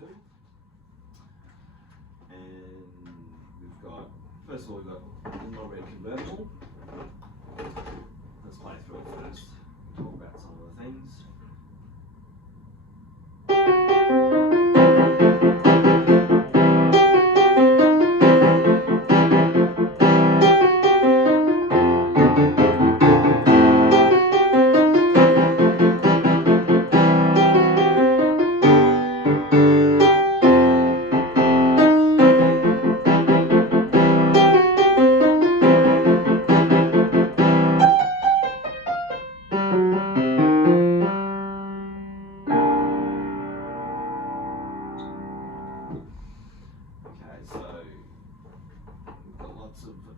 2. And we've got, first of all, we've got Little Red Convertible. Let's play through it first, talk about some of the things.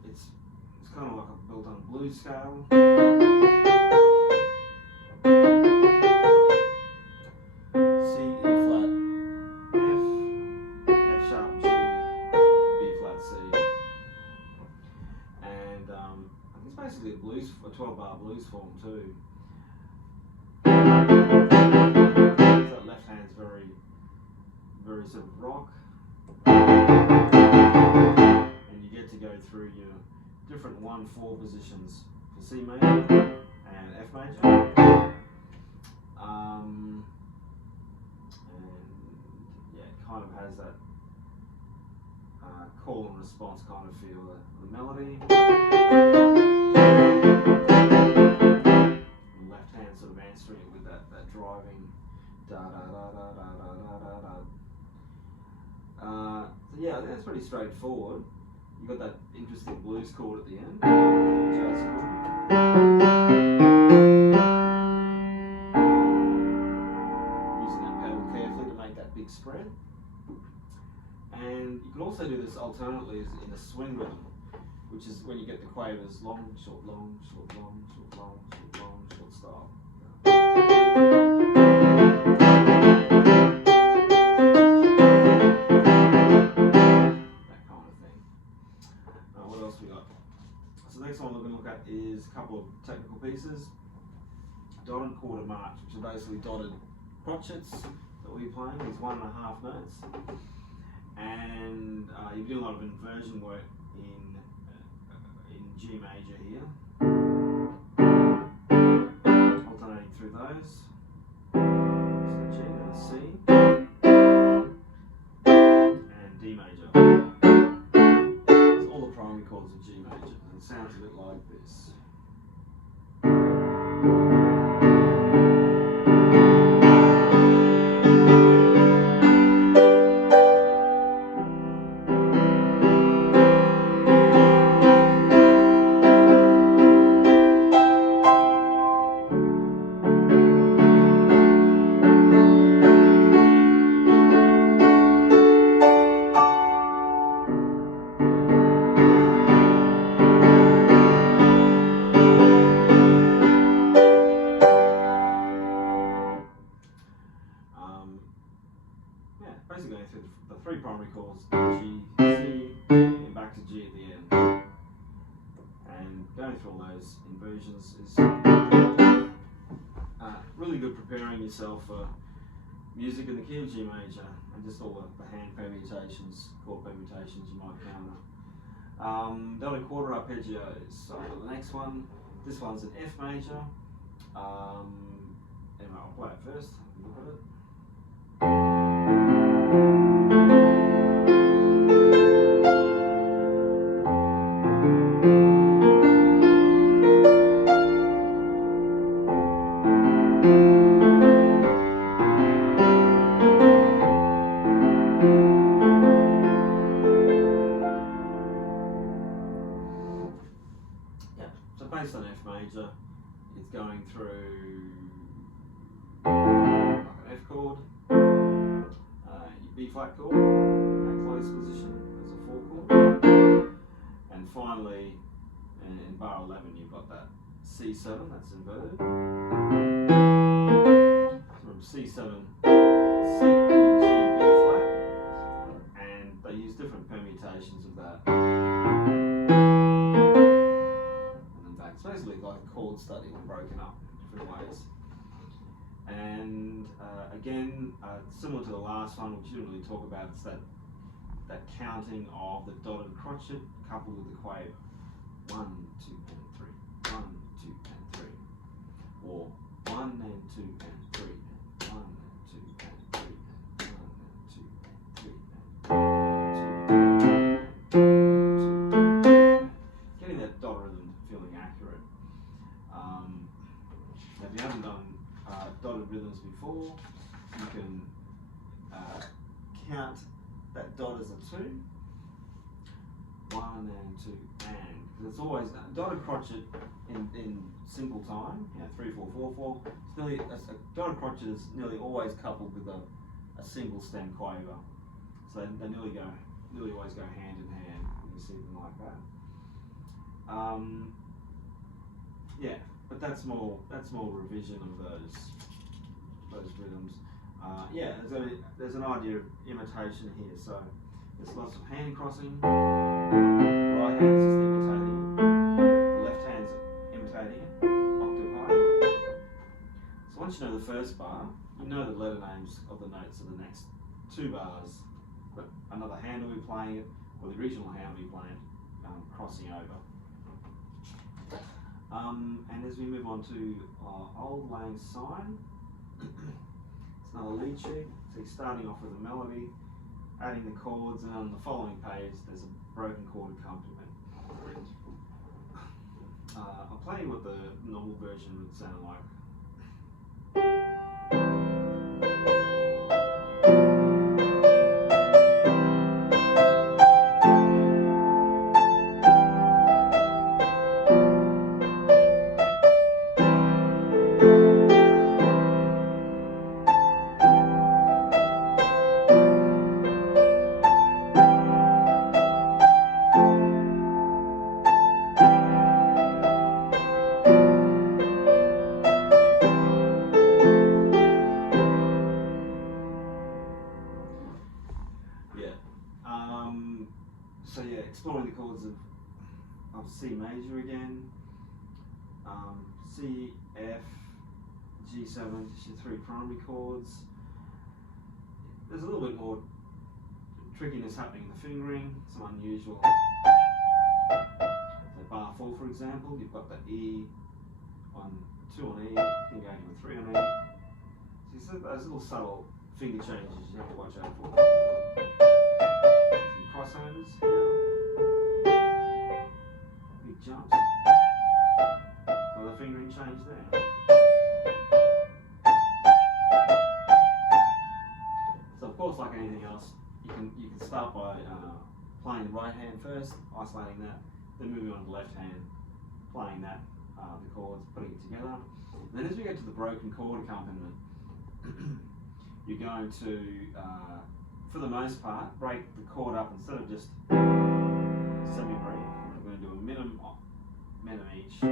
It's kind of like built on a blues scale. C, E flat, F sharp, G, B flat, C. And it's basically a 12-bar blues form too. So that left hand's very, very sort of rock. And you get to go through your different 1-4 positions for C major and F major. And yeah, it kind of has that call and response kind of feel, the melody. And the left hand sort of answering it with that driving da da da da da da da da. So yeah, that's pretty straightforward. You've got that interesting blues chord at the end, jazz chord. Using that pedal carefully to make that big spread. And you could also do this alternately in a swing rhythm, which is when you get the quavers long, short, long, short, long, short, long, short, long, short style. What else we got? So the next one we're going to look at is a couple of technical pieces. Dotted quarter march, which are basically dotted crotchets that we're playing, these 1.5 notes. And you do a lot of inversion work in G major here. Alternating through those. So G and a C. And D major. All the primary chords of G major, and it sounds a bit like this. Basically going through the 3 primary chords, G, C, and back to G at the end. And going through all those inversions is really good preparing yourself for music in the key of G major and just all the hand permutations, chord permutations you might encounter. Dotted quarter arpeggios. So the next one, this one's an F major. Anyway, I'll play it first. Look at it. So based on F major, it's going through like an F chord, your B flat chord, that close position as a 4 chord, and finally in bar 11 you've got that C7 that's inverted. So from C7, C, E, G, B flat, and they use different permutations of that. It's basically like a chord study broken up in different ways. And And again, similar to the last one, which you didn't really talk about, it's that counting of the dotted crotchet coupled with the quaver. 1, 2, and 3. 1, 2, and 3. Or 1 and 2 and 3 and 1 and 2 and 3 and 1 and 2 and 3 and 2. Getting that dot rhythm feeling accurate. If you haven't done dotted rhythms before, you can count that dot as a 2. 1 and 2 and, because it's always dotted crotchet in simple time, 3 4 4 4. It's nearly a dotted crotchet is nearly always coupled with a single stem quaver, so they nearly always go hand in hand when you see them like that. Yeah, but that's more revision of those rhythms. Yeah, there's an idea of imitation here. So there's lots of hand crossing. Right hand's just imitating it. The left hand's imitating it. Octave high. So once you know the first bar, you know the letter names of the notes of the next 2 bars. But another hand will be playing it, or the original hand will be playing it, crossing over. And as we move on to Auld Lang Syne, it's another lead sheet. So you're starting off with a melody, adding the chords, and on the following page there's a broken chord accompaniment. I'll play you what the normal version would sound like. So yeah, exploring the chords of C major again, C, F, G7, just your 3 primary chords. There's a little bit more trickiness happening in the fingering, some unusual. So bar 4, for example, you've got the E on 2 on E, then going to a 3 on E. So you see those little subtle finger changes you have to watch out for. Some crossovers here. Big jumps. Another fingering change there. So of course, like anything else, you can start by playing the right hand first, isolating that, then moving on to the left hand, playing that, the chords, putting it together. And then as we get to the broken chord accompaniment, you're going to, for the most part, break the chord up instead of just semi-break. We're going to do a minimum each to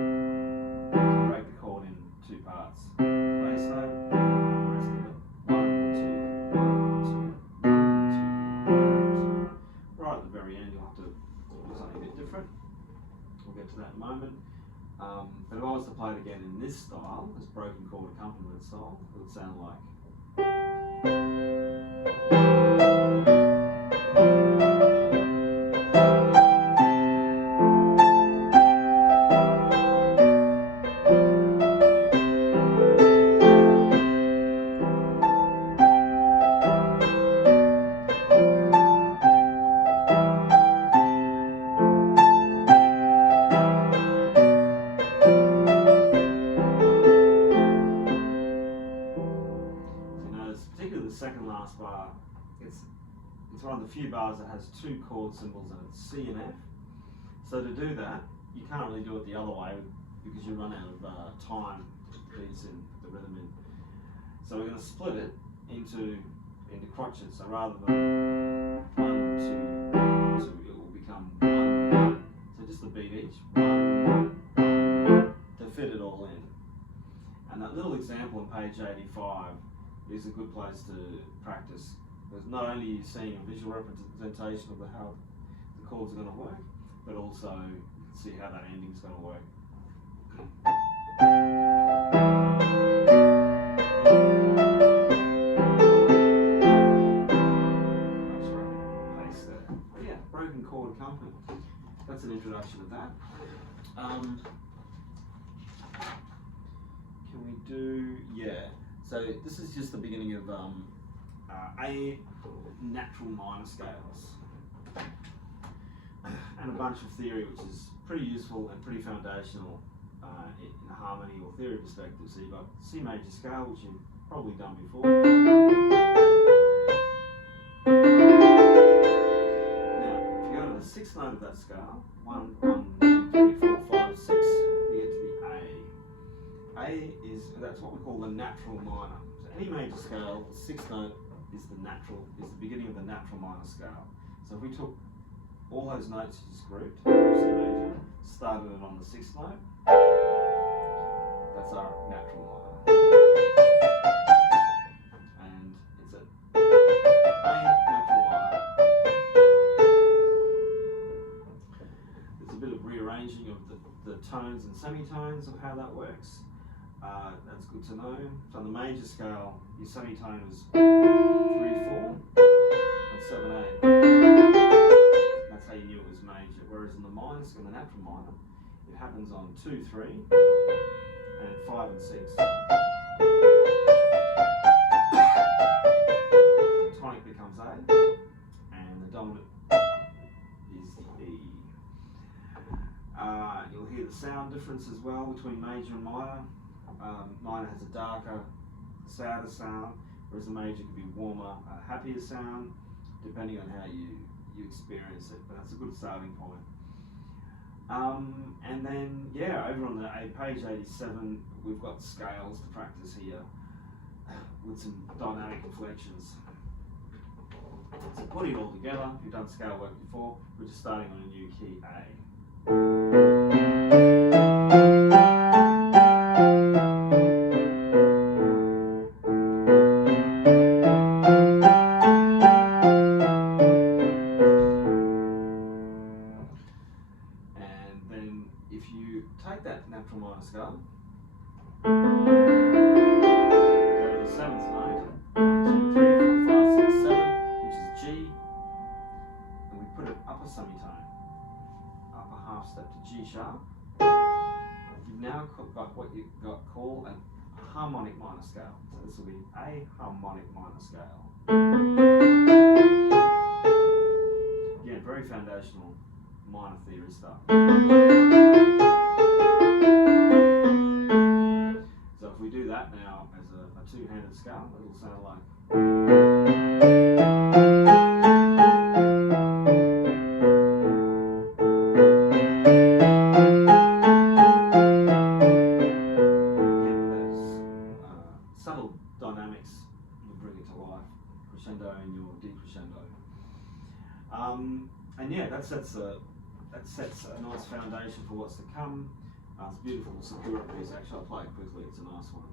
break the chord in 2 parts. Bass note, the rest of it. 1, 2, 1, 2, 1, 2, 1, 2. Right at the very end, you'll have to do something a bit different. We'll get to that in a moment. But if I was to play it again in this style, this broken chord accompaniment style, it would sound like. Second last bar, it's one of the few bars that has 2 chord symbols in it, C and F. So to do that, you can't really do it the other way because you run out of time to put the beats in, the rhythm in. So we're going to split it into crotchets. So rather than 1, 2, 1, 2, it will become 1, 1. So just the beat each, 1, 1, to fit it all in. And that little example on page 85 is a good place to practice, because not only are you seeing a visual representation of how the chords are going to work, but also you can see how that ending is going to work. that's an introduction of that. Can we do, yeah. So this is just the beginning of A natural minor scales. And a bunch of theory which is pretty useful and pretty foundational in a harmony or theory perspective. So you've got C major scale, which you've probably done before. Now, if you go to the sixth note of that scale, 1, 2, 3, 4, 5, 6, you get to the A. A is, that's what we call the natural minor. So any major scale, the sixth note is the beginning of the natural minor scale. So if we took all those notes you just grouped, C major, started it on the sixth note, that's our natural minor. And it's a natural minor. There's a bit of rearranging of the tones and semitones of how that works. That's good to know. So on the major scale, your semitone is 3, 4, and 7, 8. That's how you knew it was major. Whereas in the minor scale, the natural minor, it happens on 2, 3, and 5 and 6. The tonic becomes A, and the dominant is the E. You'll hear the sound difference as well between major and minor. Minor has a darker, sadder sound, whereas the major can be warmer, happier sound, depending on how you experience it. But that's a good starting point. And then, yeah, over on the page 87, we've got scales to practice here with some dynamic inflections. So putting it all together, if you've done scale work before, we're just starting on a new key A. Take that natural minor scale, go to the seventh note, 1, 2, 3, 4, 5, 6, 7, which is G, and we put an upper semitone, upper half step to G sharp. You've now got what you call a harmonic minor scale. So this will be a harmonic minor scale. Again, very foundational minor theory stuff. So if we do that now as a two-handed scale, it'll sound like. Again, with those subtle dynamics, will bring it to life, crescendo and your decrescendo. And yeah, that sets a nice foundation for what's to come. It's a beautiful Sakura piece. Actually, I'll play it quickly. It's a nice one.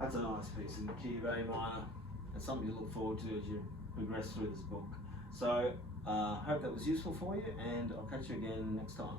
That's a nice piece in the key of A minor. It's something to look forward to as you progress through this book. So, hope that was useful for you, and I'll catch you again next time.